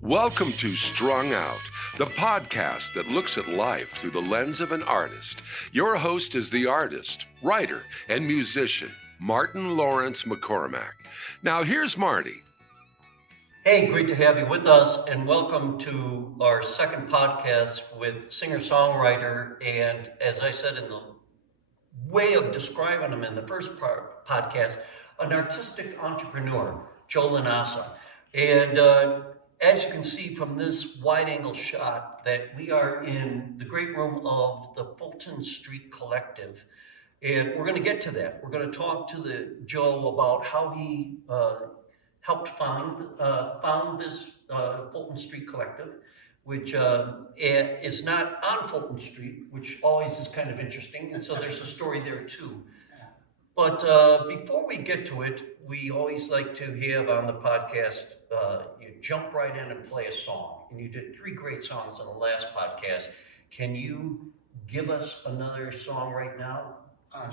Welcome to Strung Out, the podcast that looks at life through the lens of an artist. Your host is the artist, writer, and musician, Martin Laurence McCormack. Now here's Marty. Hey, great to have you with us, and welcome to our second podcast with singer-songwriter, and as I said in the way of describing him in the first podcast, an artistic entrepreneur, Joe Lanasa. And as you can see from this wide-angle shot, that we are in the great room of the Fulton Street Collective, and we're going to get to that. We're going to talk to Joe about how he helped found this Fulton Street Collective, which is not on Fulton Street, which always is kind of interesting, and so there's a story there too. But before we get to it, we always like to have on the podcast, you jump right in and play a song. And you did 3 great songs on the last podcast. Can you give us another song right now?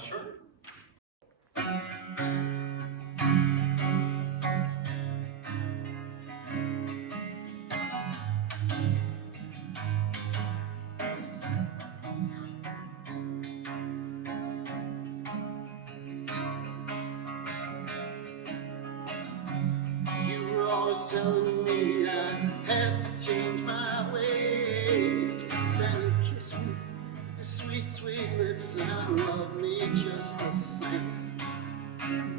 Sure. Telling me I had to change my ways. Then you kiss me with the sweet, sweet lips and love me just the same.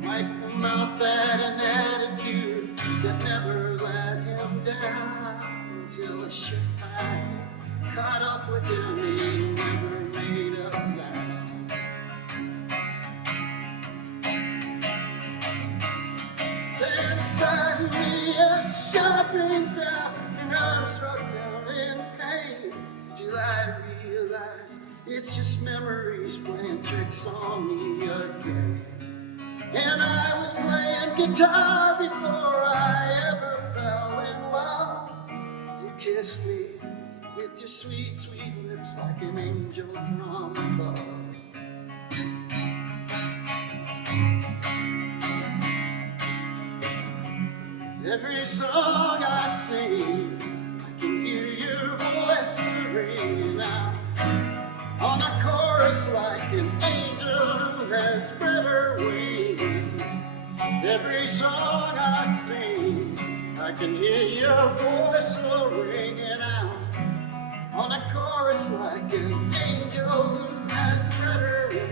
Wipe them out, that an attitude that never let him down. Until a ship I caught up with him, he never made a sound. Then suddenly a shot rings out and I'm struck down in pain, till I realize it's just memories playing tricks on me again. And I was playing guitar before I ever fell in love. You kissed me with your sweet, sweet lips like an angel from above. Every song I sing, I can hear your voice ringing out on the chorus like an angel who has spread her wings. Every song I sing, I can hear your voice ringing out on the chorus like an angel who has spread her wings.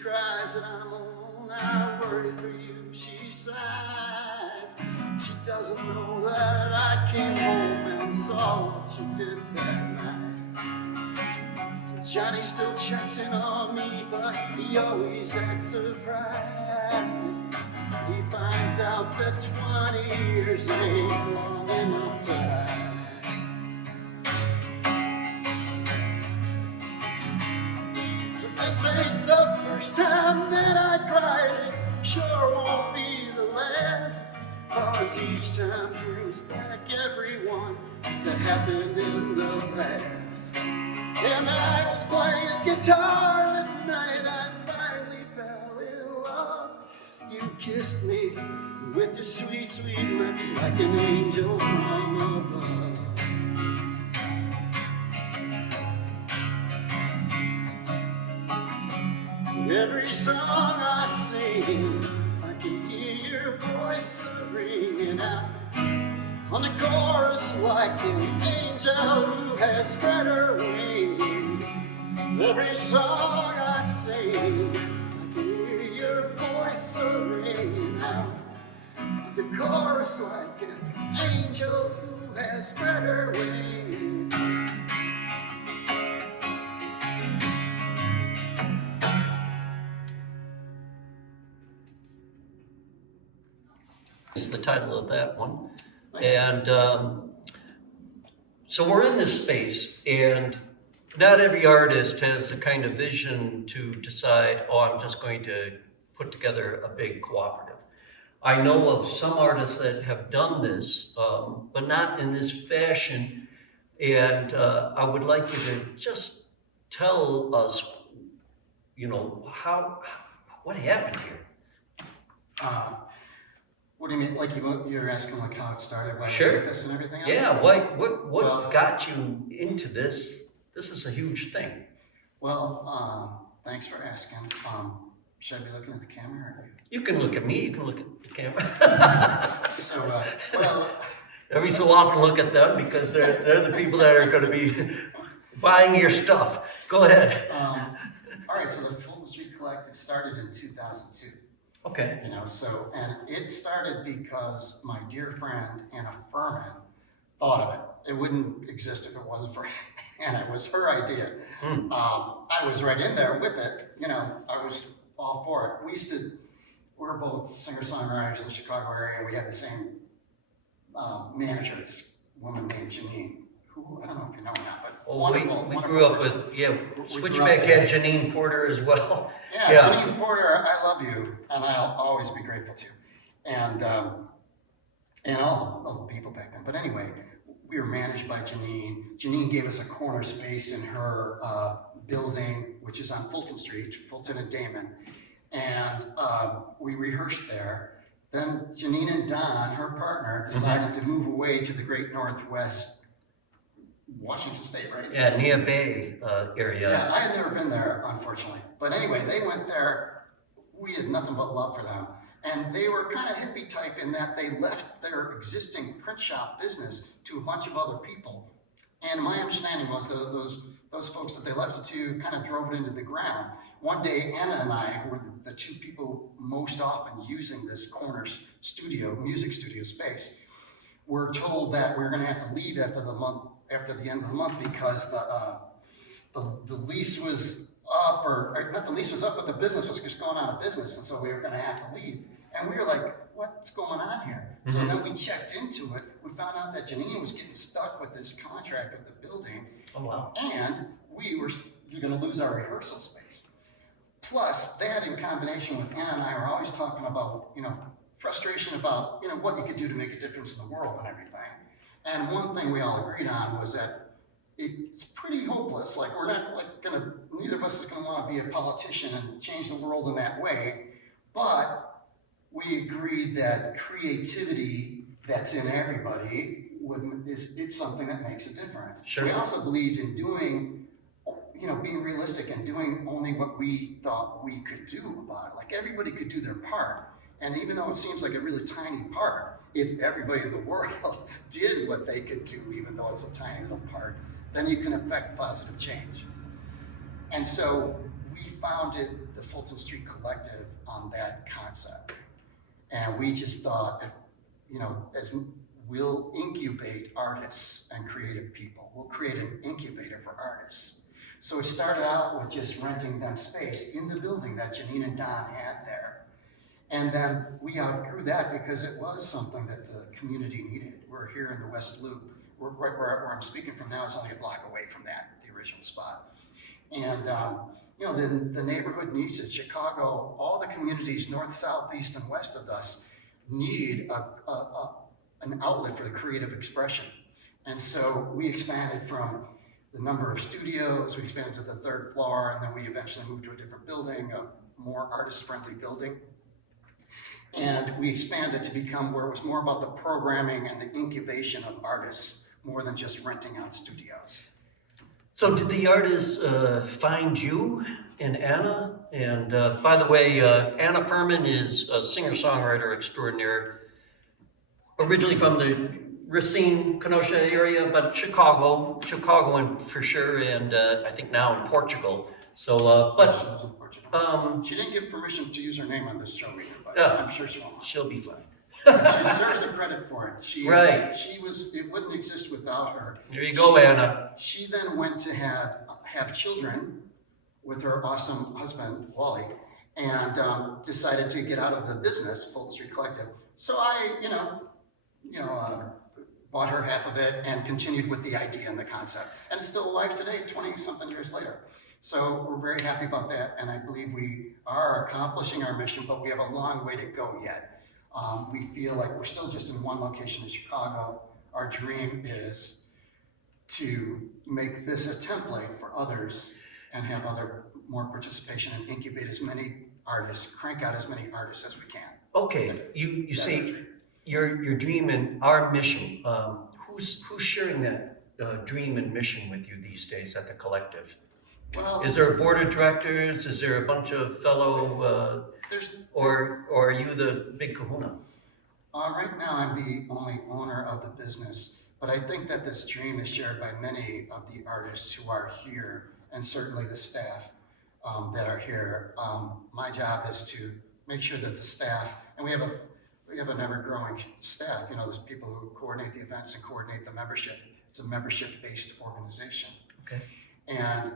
Cries that I'm alone, I worry for you, she sighs. She doesn't know that I came home and saw what you did that night. Johnny still checks in on me, but he always acts surprised. He finds out that 20 years ain't long enough to hide. This ain't the first time that I cried, it sure won't be the last. Cause each time brings back everyone that happened in the past. And I was playing guitar at night, I finally fell in love. You kissed me with your sweet, sweet lips like an angel from above. Every song I sing, I can hear your voice ringing out on the chorus like an angel who has spread her wings. Every song I sing, I can hear your voice ringing out on the chorus like an angel who has spread her wings. Is the title of that one. And so we're in this space, and not every artist has the kind of vision to decide, oh, I'm just going to put together a big cooperative. I know of some artists that have done this, but not in this fashion. And I would like you to just tell us, you know, what happened here? What do you mean? Like you're asking like how it started, why Sure. I did this and everything else? Yeah, what Well- got you into this? This is a huge thing. Well, thanks for asking. Should I be looking at the camera or You can look at me, you can look at the camera. So, well, Every so often look at them because they're the people that are gonna be buying your stuff. Go ahead. all right, so the Fulton Street Collective started in 2002. Okay. You know, so, and it started because my dear friend Anna Furman thought of it. It wouldn't exist if it wasn't for Anna. It was her idea. I was right in there with it. You know, I was all for it. We're both singer-songwriters in the Chicago area. We had the same manager, this woman named Janine, who, I don't know if you know her not, but We grew up with, Switchback had Janine Porter as well. Yeah, Janine Porter, I love you, and I'll always be grateful to. And all the people back then. But anyway, we were managed by Janine. Janine gave us a corner space in her building, which is on Fulton Street, Fulton and Damon. And we rehearsed there. Then Janine and Don, her partner, decided to move away to the great Northwest, Washington State, right? Yeah, Nia Bay area. Yeah, I had never been there, unfortunately. But anyway, they went there. We had nothing but love for them. And they were kind of hippie type in that they left their existing print shop business to a bunch of other people. And my understanding was those folks that they left it to kind of drove it into the ground. One day, Anna and I, who were the two people most often using this corner music studio space, were told that we were going to have to leave after the end of the month because the lease was up, or not the lease was up, but the business was just going out of business, and so we were going to have to leave. And we were like, what's going on here? So then we checked into it. We found out that Janine was getting stuck with this contract with the building. Oh, wow. And we were going to lose our rehearsal space. Plus, that in combination with Anna and I were always talking about, frustration about, what you could do to make a difference in the world and everything. And one thing we all agreed on was that it's pretty hopeless. Like, we're not neither of us is going to want to be a politician and change the world in that way. But we agreed that creativity that's in everybody it's something that makes a difference. Sure. We also believed in doing, being realistic and doing only what we thought we could do about it. Like, everybody could do their part. And even though it seems like a really tiny part, if everybody in the world did what they could do, even though it's a tiny little part, then you can affect positive change. And so we founded the Fulton Street Collective on that concept. And we just thought, as we'll incubate artists and creative people, we'll create an incubator for artists. So it started out with just renting them space in the building that Janine and Don had there. And then we outgrew that because it was something that the community needed. We're here in the West Loop. We're right where I'm speaking from now is only a block away from that, the original spot. And the neighborhood needs it. Chicago, all the communities north, south, east, and west of us need an outlet for the creative expression. And so we expanded from the number of studios, we expanded to the third floor, and then we eventually moved to a different building, a more artist-friendly building. And we expanded to become where it was more about the programming and the incubation of artists more than just renting out studios. So did the artists find you and Anna? And by the way, Anna Furman is a singer-songwriter extraordinaire, originally from the Racine, Kenosha area, but Chicago for sure, and I think now in Portugal. So, she didn't give permission to use her name on this show either, but Yeah. I'm sure she won't. she'll be fine. She deserves the credit for it. Right. It wouldn't exist without her. Here you go, Anna. She then went to have children with her awesome husband, Wally, and decided to get out of the business, Fulton Street Collective. So I, bought her half of it and continued with the idea and the concept. And it's still alive today, 20-something years later. So we're very happy about that, and I believe we are accomplishing our mission, but we have a long way to go yet. We feel like we're still just in one location in Chicago. Our dream is to make this a template for others and have more participation and incubate as many artists, crank out as many artists as we can. Okay, you That's say our dream. your dream and our mission. Who's sharing that dream and mission with you these days at the collective? Well, Is there a board of directors? Is there a bunch of fellow, or are you the big kahuna? Right now, I'm the only owner of the business, but I think that this dream is shared by many of the artists who are here, and certainly the staff that are here. My job is to make sure that the staff, and we have an ever-growing staff. You know, there's people who coordinate the events and coordinate the membership. It's a membership-based organization. Okay. And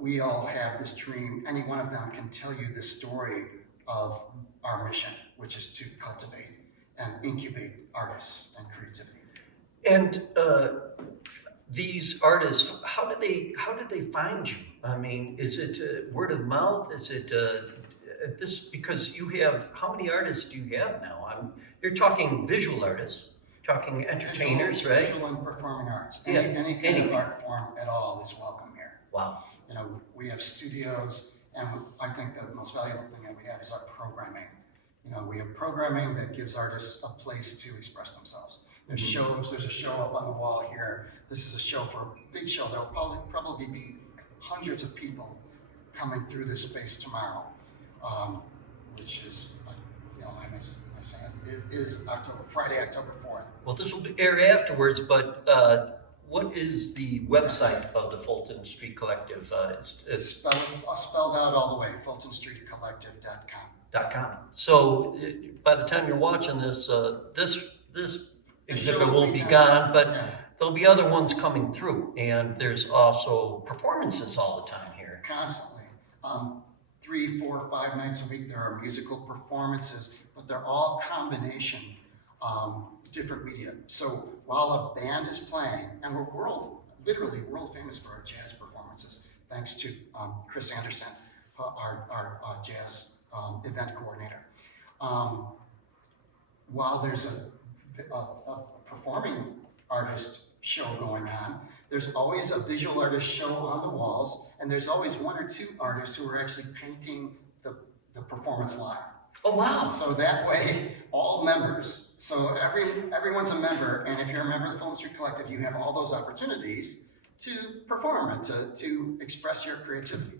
we all have this dream. Any one of them can tell you the story of our mission, which is to cultivate and incubate artists and creativity. And these artists, how did they find you? I mean, is it word of mouth? Is it this? Because you have, how many artists do you have now? You're talking visual artists, talking entertainers, right? Visual and performing arts. Yeah, Any kind of art form at all is welcome here. Wow. You know, we have studios, and I think the most valuable thing that we have is our programming. You know, we have programming that gives artists a place to express themselves. There's shows, there's a show up on the wall here. This is a show for a big show. There will probably be hundreds of people coming through this space tomorrow, which is, you know, I say is Friday, October 4th. Well, this will air afterwards, but what is the website of the Fulton Street Collective? It's Spelled out all the way, FultonStreetCollective.com. So by the time you're watching this, this exhibit will be gone, but there'll be other ones coming through, and there's also performances all the time here. Constantly. 3, 4, 5 nights a week there are musical performances, but they're all combination different media. So while a band is playing, and we're literally world famous for our jazz performances, thanks to Chris Anderson, our jazz event coordinator. While there's a performing artist show going on, there's always a visual artist show on the walls, and there's always 1 or 2 artists who are actually painting the performance live. Oh, wow. So that way, all members, so everyone's a member, and if you're a member of the Fulton Street Collective, you have all those opportunities to perform and to express your creativity.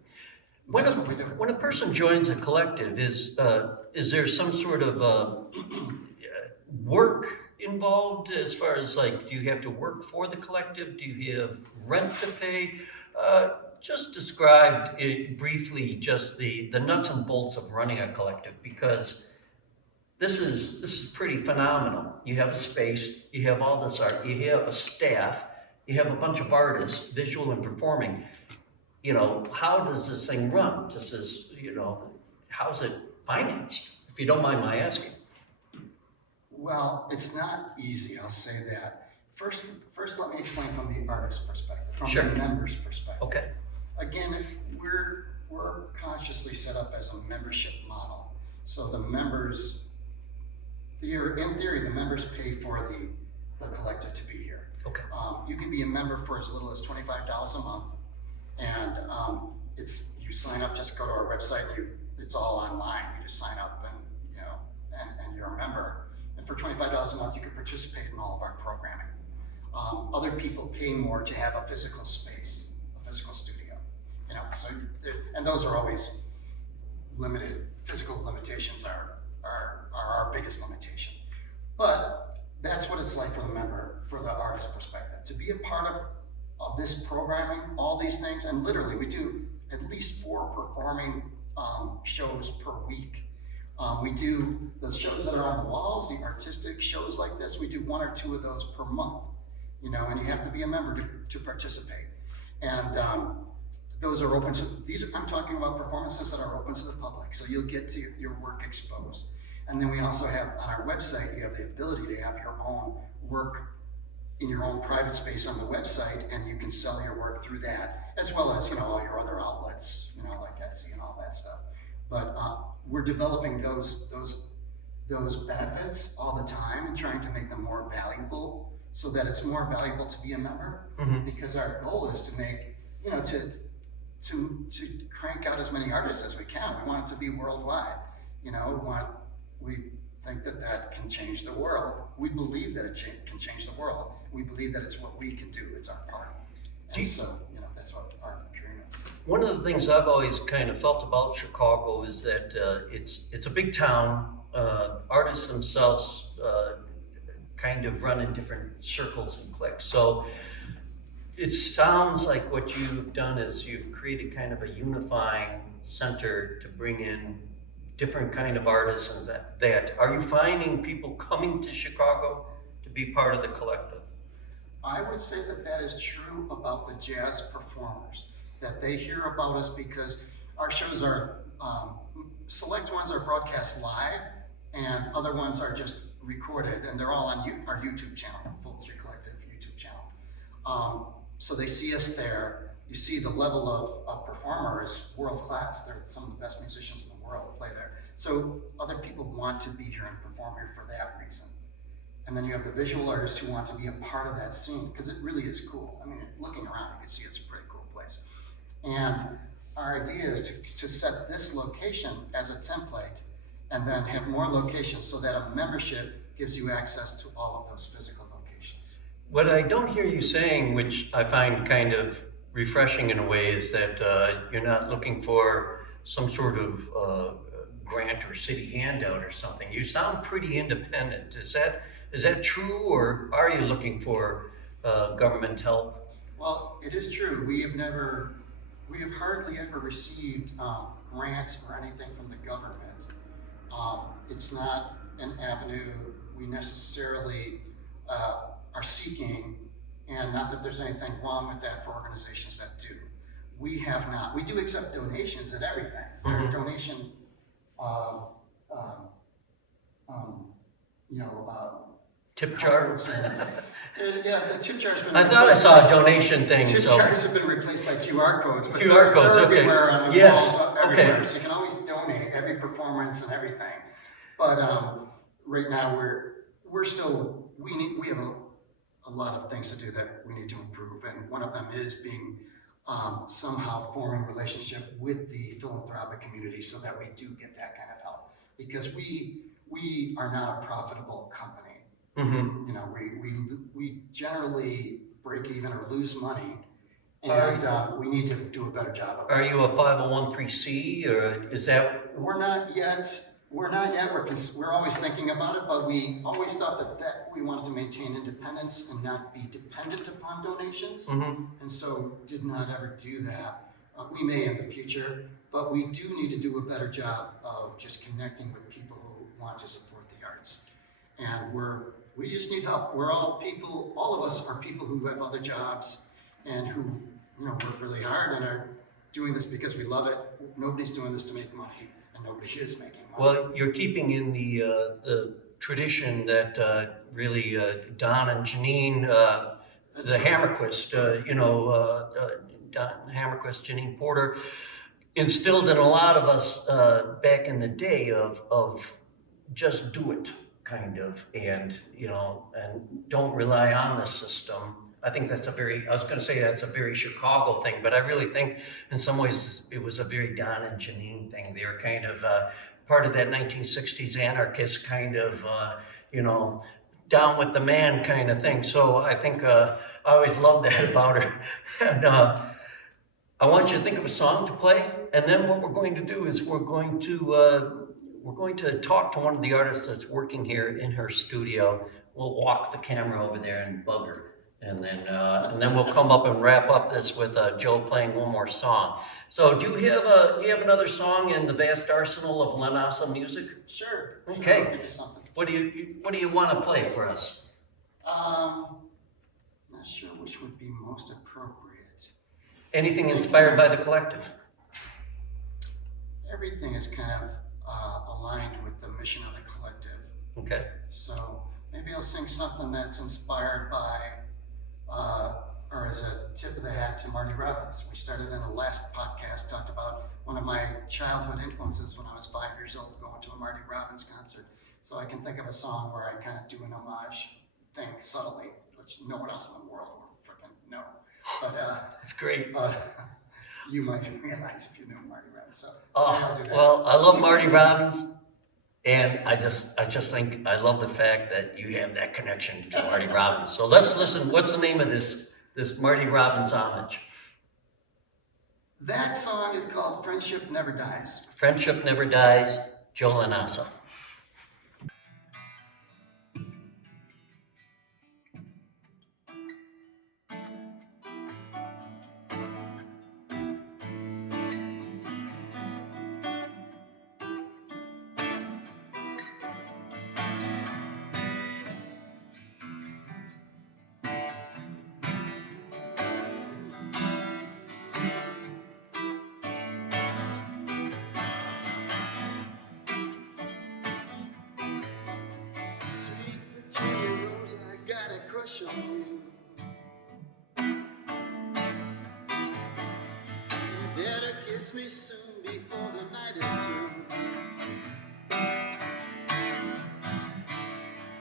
That's what we do. When a person joins a collective, is there some sort of work involved as far as, like, do you have to work for the collective? Do you have rent to pay? Just describe it briefly, just the nuts and bolts of running a collective, because this is pretty phenomenal. You have a space, you have all this art, you have a staff, you have a bunch of artists, visual and performing. You know, how does this thing run? How's it financed? If you don't mind my asking. Well, it's not easy, I'll say that. First let me explain from the artist's perspective, from Sure. the member's perspective. Okay. Again, we're consciously set up as a membership model. So the members, in theory, the members pay for the collective to be here. Okay. You can be a member for as little as $25 a month, and you sign up. Just go to our website. It's all online. You just sign up, and you're a member. And for $25 a month, you can participate in all of our programming. Other people pay more to have a physical space, a physical studio. And those are always limited. Physical limitations are our biggest limitation. But that's what it's like for the member, for the artist perspective. To be a part of this programming, all these things, and literally we do at least 4 performing shows per week. We do the shows that are on the walls, the artistic shows like this, we do 1 or 2 of those per month, and you have to be a member to participate. And those are open to, I'm talking about performances that are open to the public, so you'll get to your work exposed. And then we also have, on our website, you have the ability to have your own work in your own private space on the website, and you can sell your work through that, as well as, all your other outlets, like Etsy and all that stuff. But we're developing those benefits all the time and trying to make them more valuable, so that it's more valuable to be a member. Mm-hmm. Because our goal is to make, to crank out as many artists as we can. We want it to be worldwide. You know, we think that can change the world. We believe that it can change the world. We believe that it's what we can do. It's our part. And so, you know, that's what our dream is. One of the things I've always kind of felt about Chicago is that it's a big town. Artists themselves kind of run in different circles and cliques. So it sounds like what you've done is you've created kind of a unifying center to bring in different kind of artists and that. Are you finding people coming to Chicago to be part of the collective? I would say that is true about the jazz performers, that they hear about us because our shows are, select ones are broadcast live and other ones are just recorded, and they're all on our YouTube channel, Fulton Street Collective YouTube channel. So they see us there. You see the level of performers, world class. They're some of the best musicians in the world play there. So other people want to be here and perform here for that reason. And then you have the visual artists who want to be a part of that scene because it really is cool. I mean, looking around, you can see it's a pretty cool place. And our idea is to set this location as a template and then have more locations so that a membership gives you access to all of those physical locations. What I don't hear you saying, which I find kind of refreshing in a way, is that you're not looking for some sort of grant or city handout or something. You sound pretty independent. Is that true, or are you looking for government help? Well, it is true. We have hardly ever received grants or anything from the government. It's not an avenue we necessarily are seeking, and not that there's anything wrong with that for organizations that do. We have not. We do accept donations at everything. Mm-hmm. Our donation, Tip jar? Yeah, the tip jars have been I thought I saw a donation thing. Tip jars have been replaced by QR codes, but QR codes, they're okay. everywhere on the Yes, walls, everywhere. okay. So you can always donate every performance and everything. But right now we have a lot of things to do that we need to improve, and one of them is being somehow forming relationship with the philanthropic community so that we do get that kind of help, because we are not a profitable company. Mm-hmm. You know, we generally break even or lose money, and we need to do a better job of that. Are you a 501(c), or is that? We're not yet. We're always thinking about it, but we always thought that we wanted to maintain independence and not be dependent upon donations, Mm-hmm. and so did not ever do that. We may in the future, but we do need to do a better job of just connecting with people who want to support the arts. And we just need help. We're all people, all of us are people who have other jobs and who, you know, work really hard and are doing this because we love it. Nobody's doing this to make money, and nobody is making money. Well, you're keeping in the tradition that really Don and Janine, the Hammerquist, Don Hammerquist, Janine Porter, instilled in a lot of us back in the day of just do it, kind of, and don't rely on the system. I think that's that's a very Chicago thing, but I really think in some ways it was a very Don and Janine thing. They were kind of part of that 1960s anarchist kind of, down with the man kind of thing. So I think I always loved that about her. And I want you to think of a song to play, and then what we're going to do is we're going to talk to one of the artists that's working here in her studio. We'll walk the camera over there and bug her. And then we'll come up and wrap up this with Joe playing one more song. So do you have another song in the vast arsenal of Lanasa music? Sure. Okay. I'll think of something. What do you want to play for us? Not sure which would be most appropriate. Anything inspired by the collective? Everything is kind of aligned with the mission of the collective. Okay. So maybe I'll sing something that's inspired by, or as a tip of the hat to Marty Robbins. We started in the last podcast, talked about one of my childhood influences when I was 5 years old, going to a Marty Robbins concert. So I can think of a song where I kind of do an homage thing subtly, which no one else in the world will freaking know. But That's great. you might realize if you know Marty Robbins. So Oh, well, I love Marty Robbins, and I just think I love the fact that you have that connection to Marty Robbins. So let's listen. What's the name of this Marty Robbins homage? that song is called Friendship Never Dies. Friendship Never Dies, Joe Lanasa. Crush on you. You better kiss me soon before the night is through.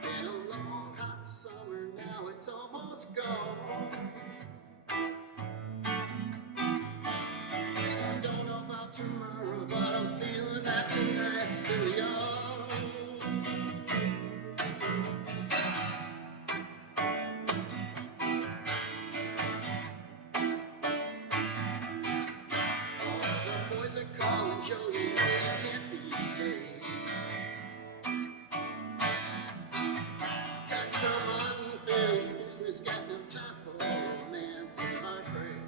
Been a long hot summer, now it's almost gone. I don't know about tomorrow, but I'm feeling that tonight's still young. Got no time for romance and heartbreak.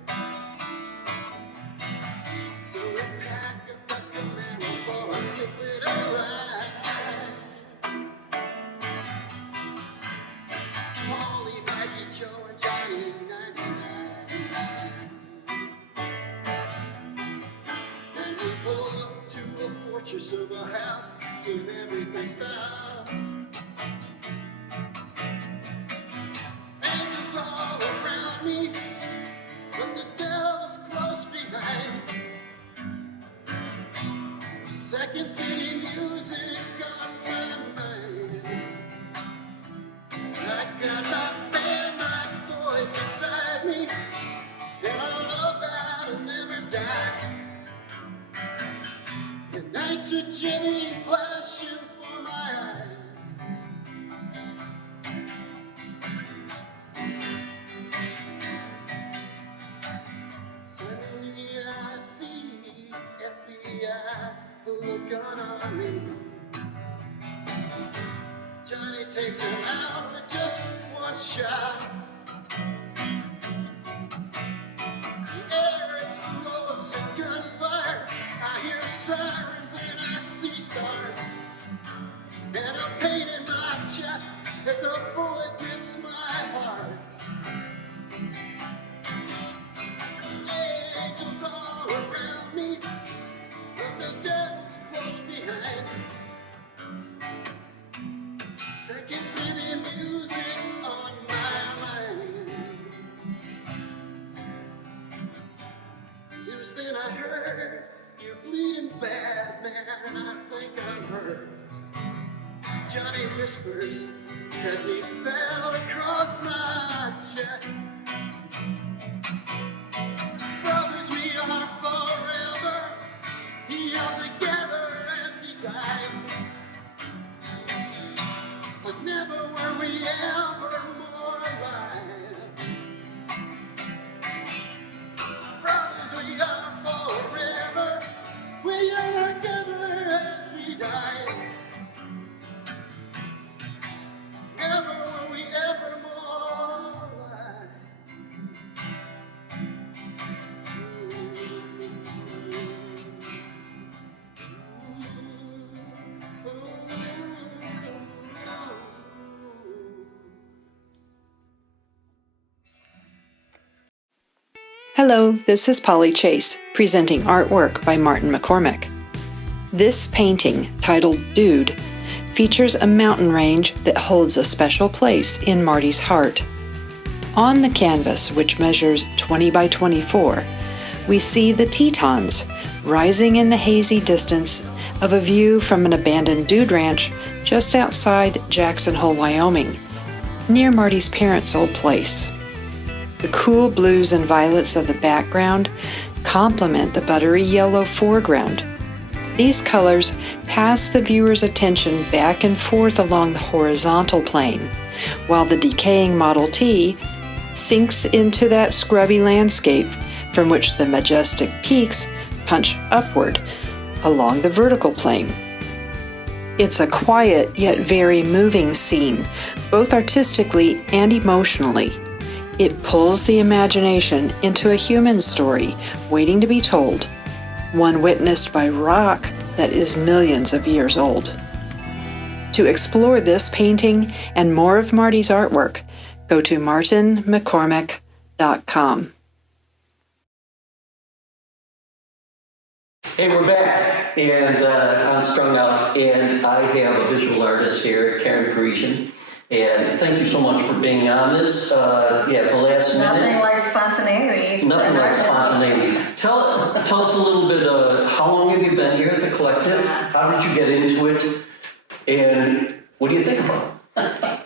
So we pack a bucket man for a quick little ride. Molly, Maggie, Joe, and Johnny, 99. And we pull up to a fortress of a house in everything style. All around me, but the devil's close behind. Second city music on my mind. I got my band, my boys beside me, and a love that'll never die. The nights are chilly, flashing for my eyes. Pull a gun on me. Johnny takes him out with just one shot. The air explodes in gunfire. I hear sirens and I see stars. And a pain in my chest as a bullet grips my heart. Angels all around me, but the devil's close behind. Second city music on my mind. It was then I heard you're bleeding bad, man. I think I'm hurt. Johnny whispers as he fell across my chest. Brothers, we are forever. He yells together as he died. But never were we ever more alive. Brothers, we are forever. We are together as we die. Never were we ever more alive. Hello, this is Polly Chase, presenting artwork by Martin McCormack. This painting, titled Dude, features a mountain range that holds a special place in Marty's heart. On the canvas, which measures 20 by 24, we see the Tetons rising in the hazy distance of a view from an abandoned dude ranch just outside Jackson Hole, Wyoming, near Marty's parents' old place. The cool blues and violets of the background complement the buttery yellow foreground. These colors pass the viewer's attention back and forth along the horizontal plane, while the decaying Model T sinks into that scrubby landscape from which the majestic peaks punch upward along the vertical plane. It's a quiet yet very moving scene, both artistically and emotionally. It pulls the imagination into a human story waiting to be told, one witnessed by rock that is millions of years old. To explore this painting and more of Marty's artwork, go to martinmccormack.com. Hey, we're back and on Strung Out, and I have a visual artist here, Karen Parisian. And thank you so much for being on this. The last minute. Nothing like spontaneity. Nothing like spontaneity. Tell us a little bit. How long have you been here at the Collective? How did you get into it? And what do you think about it?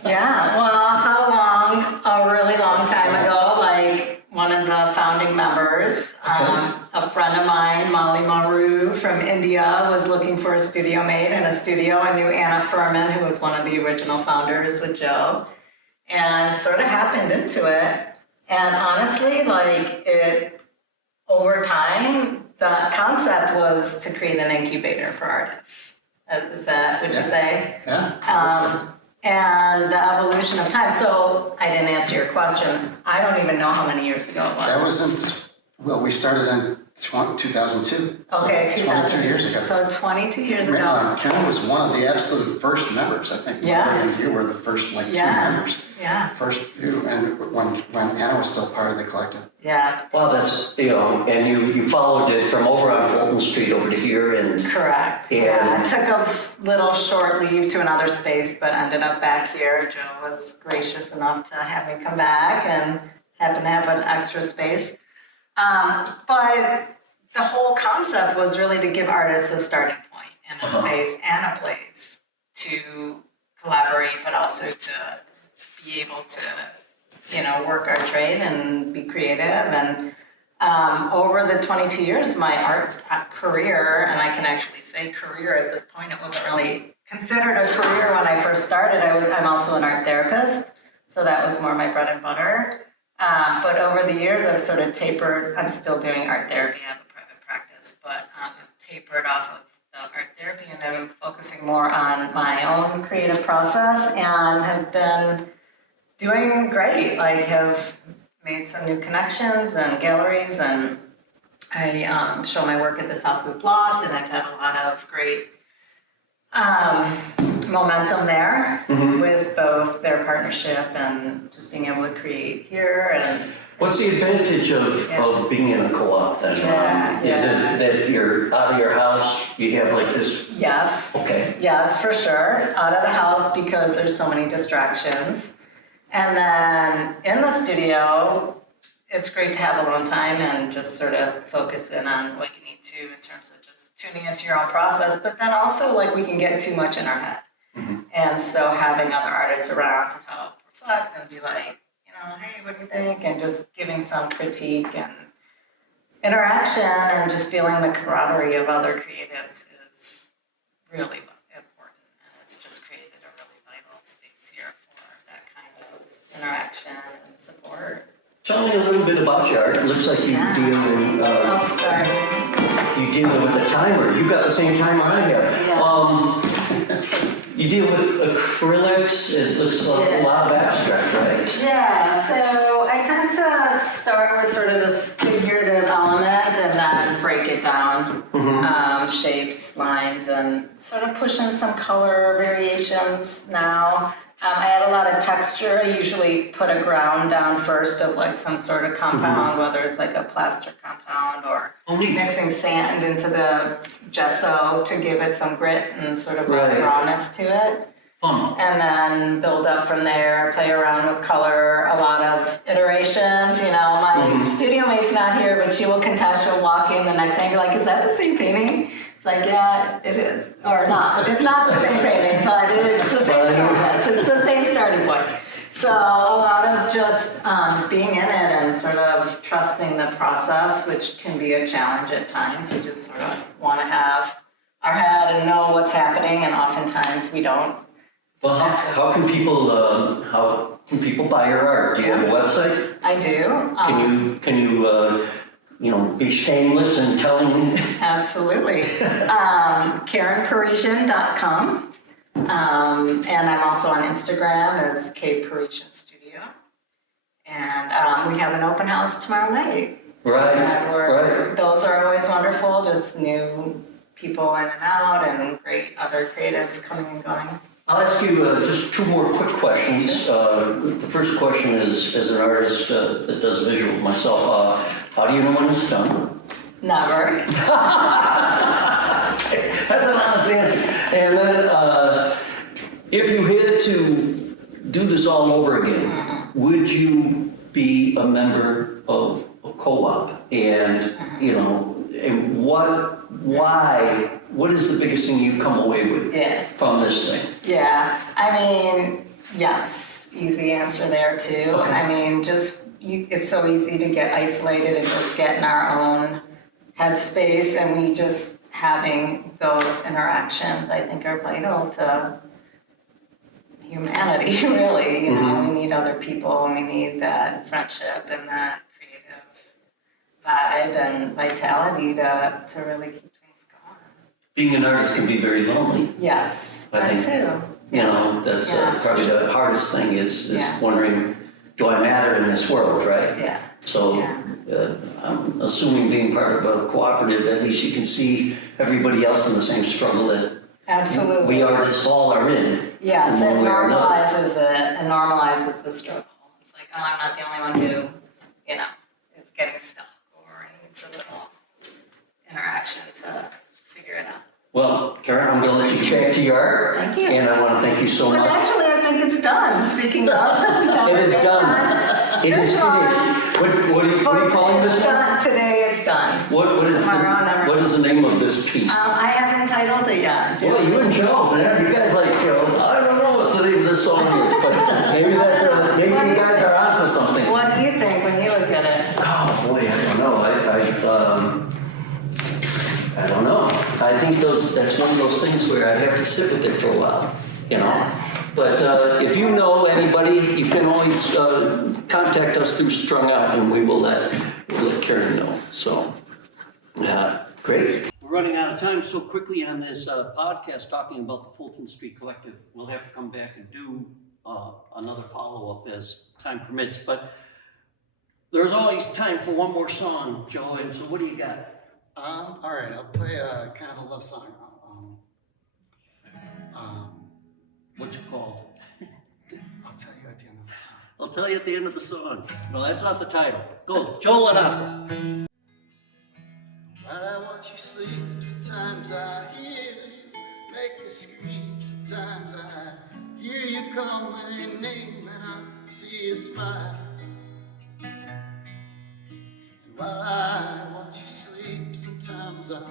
Yeah, well, how long? A really long time ago, like one of the founding members, a friend of mine, Molly Maru from India, was looking for a studio mate in a studio. I knew Anna Furman, who was one of the original founders with Joe, and sort of happened into it. And honestly, like over time, the concept was to create an incubator for artists. Is that what you say? Yeah. And the evolution of time. So I didn't answer your question. I don't even know how many years ago it was. That wasn't, well, we started in 2002. Okay, so 22 years ago. So 22 years ago. Karen was one of the absolute first members. I think Yeah. Molly and you were the first two members. Yeah. First two, and when Anna was still part of the Collective. Yeah. Well, that's, and you followed it from over on Fulton Street over to here, and Correct. Yeah. I took a little short leave to another space, but ended up back here. Joe was gracious enough to have me come back and happened to have an extra space. But the whole concept was really to give artists a starting point and a space and a place to collaborate, but also to be able to, work our trade and be creative. And over the 22 years, my art career, and I can actually say career at this point, it wasn't really considered a career when I first started. I'm also an art therapist, so that was more my bread and butter. But over the years, I've sort of tapered. I'm still doing art therapy. I have a private practice, but tapered off of the art therapy, and I'm focusing more on my own creative process, and have been doing great. Like, have made some new connections and galleries, and I show my work at the South Loop Loft, and I've had a lot of great momentum there with both their partnership and just being able to create here. And what's the advantage of being in a co-op then? Is it that you're out of your house, you have like this? Yes. Okay. Yes, for sure. Out of the house because there's so many distractions. And then in the studio, it's great to have alone time and just sort of focus in on what you need to in terms of just tuning into your own process. But then also, like, we can get too much in our head. And so having other artists around to help reflect and be like, hey, what do you think? And just giving some critique and interaction and just feeling the camaraderie of other creatives is really important. And it's just created a really vital space here for that kind of interaction and support. Tell me a little bit about your art. It looks like you you deal with a timer. You got the same timer I have. You deal with acrylics. It looks like a lot of abstract, right? Yeah, so I tend to start with sort of this figurative element and then break it down, shapes, lines, and sort of push in some color variations now. I add a lot of texture. I usually put a ground down first of like some sort of compound, whether it's like a plaster compound or mixing sand into the gesso to give it some grit and sort of rawness to it. And then build up from there, play around with color, a lot of iterations. My studio mate's not here, but she will contest. She'll walk in the next day and be like, is that the same painting? It's like, yeah, it is. Or not. It's not the same painting, but it's the same canvas. It's the same starting point. So a lot of just being in it and sort of trusting the process, which can be a challenge at times. We just sort of want to have our head and know what's happening, and oftentimes we don't. Well, how can people buy your art? Do you have a website? I do. Can you be shameless in telling? Absolutely. KarenParisian.com. And I'm also on Instagram as K Parisian Studio. And we have an open house tomorrow night. Right, And those are always wonderful, just new people in and out and great other creatives coming and going. I'll ask you just two more quick questions. The first question is, as an artist that does visual myself, how do you know when it's done? Never. That's an honest answer. And then, if you had to do this all over again, would you be a member of a co-op? And, and what is the biggest thing you come away with from this thing? Yeah, I mean, yes, easy answer there too. Okay. I mean, it's so easy to get isolated and just get in our own headspace, and we just having those interactions, I think, are vital to humanity, really. You know, we need other people, and we need that friendship and that creative vibe and vitality to really keep things going. Being an artist can be very lonely. Yes, I that think, too. That's probably the hardest thing is wondering, do I matter in this world, right? Yeah. So I'm assuming being part of a cooperative, at least you can see everybody else in the same struggle that Absolutely. we artists all are in. Yes, in it one way or another. normalizes it and normalizes the struggle. It's like, oh, I'm not the only one who, is getting stuck or needs a little interaction to figure it out. Well, Karen, I'm going to let you get back to your art. Thank you. And I want to thank you so But much. actually, I think it's done, speaking of. It is done. It is This one. finished. What are you calling this It's one? done. Today it's done. What is the name of this piece? I haven't entitled it yet. Well, you and Joe, man, you guys I don't know what the name of this song is, but maybe you guys are onto something. What do you think when you look at it? Oh boy, I don't know. I don't know. I think that's one of those things where I have to sit with it for a while, But if you know anybody, you can always contact us through Strung Out, and we'll let Karen know. So, great. We're running out of time so quickly on this podcast talking about the Fulton Street Collective. We'll have to come back and do another follow-up as time permits. But there's always time for one more song, Joe. And so, what do you got? All right, I'll play kind of a love song. What's it called? I'll tell you at the end of the song. I'll tell you at the end of the song. No, that's not the title. Go, Joe Lanasa. While I watch you sleep, sometimes I hear you make you scream. Sometimes I hear you call my name and I see you smile. And while I watch you sleep, sometimes I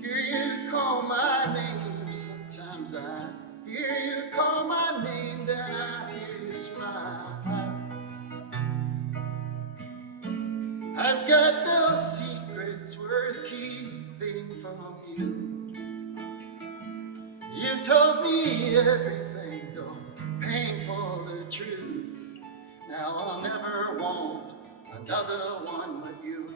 hear you call my name. Sometimes I hear you call my name, then I hear you smile. I've got no secrets worth keeping from you. You've told me everything, though painful the truth. Now I'll never want another one but you.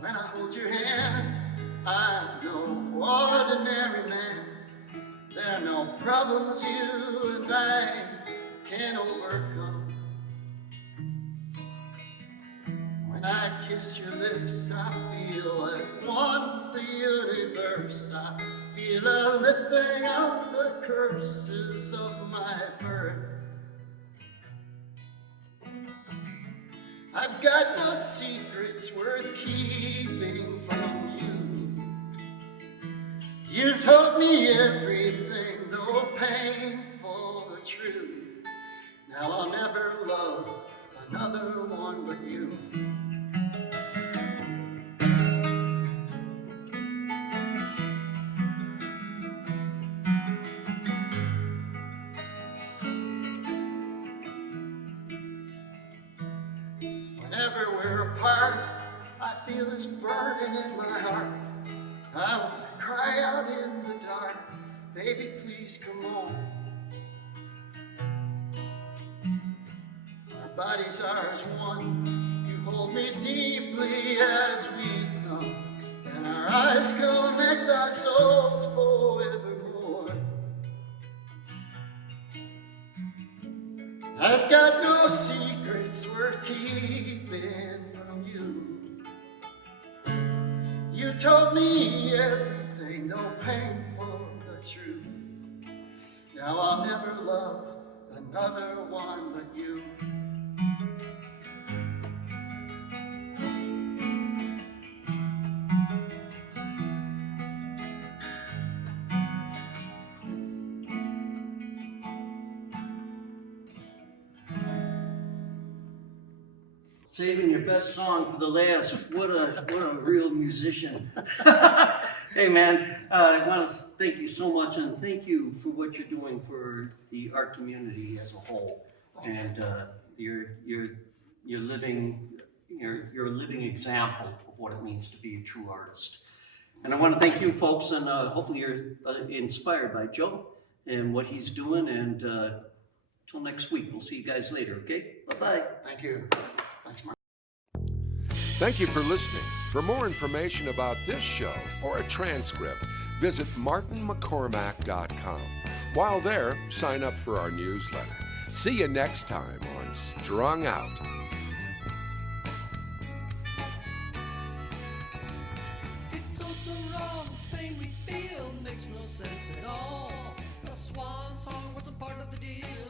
When I hold your hand, I'm no ordinary man. There are no problems you and I can overcome. When I kiss your lips, I feel I've won the universe. I feel a lifting out the curses of my birth. I've got no secrets worth keeping from you. You've told me everything, though painful the truth. Now I'll never love another one but you. whenever we're apart, I feel this burning in my heart. I want to cry out in the dark, baby, please come on. Our bodies are as one, you hold me deeply as we come, and our eyes connect our souls forevermore. I've got no secrets worth keeping from you. You told me everything, though painful but true. Now I'll never love another one but you. Saving your best song for the last. What a real musician. Hey man, I want to thank you so much, and thank you for what you're doing for the art community as a whole. And you're a living example of what it means to be a true artist. And I want to thank you folks, and hopefully you're inspired by Joe and what he's doing. And till next week, we'll see you guys later. Okay, bye-bye. Thank you. Thanks, Mark. Thank you for listening. For more information about this show or a transcript, visit martinmccormack.com. While there, sign up for our newsletter. See you next time on Strung Out. It's so wrong, this pain we feel makes no sense at all. A swan song was a part of the deal.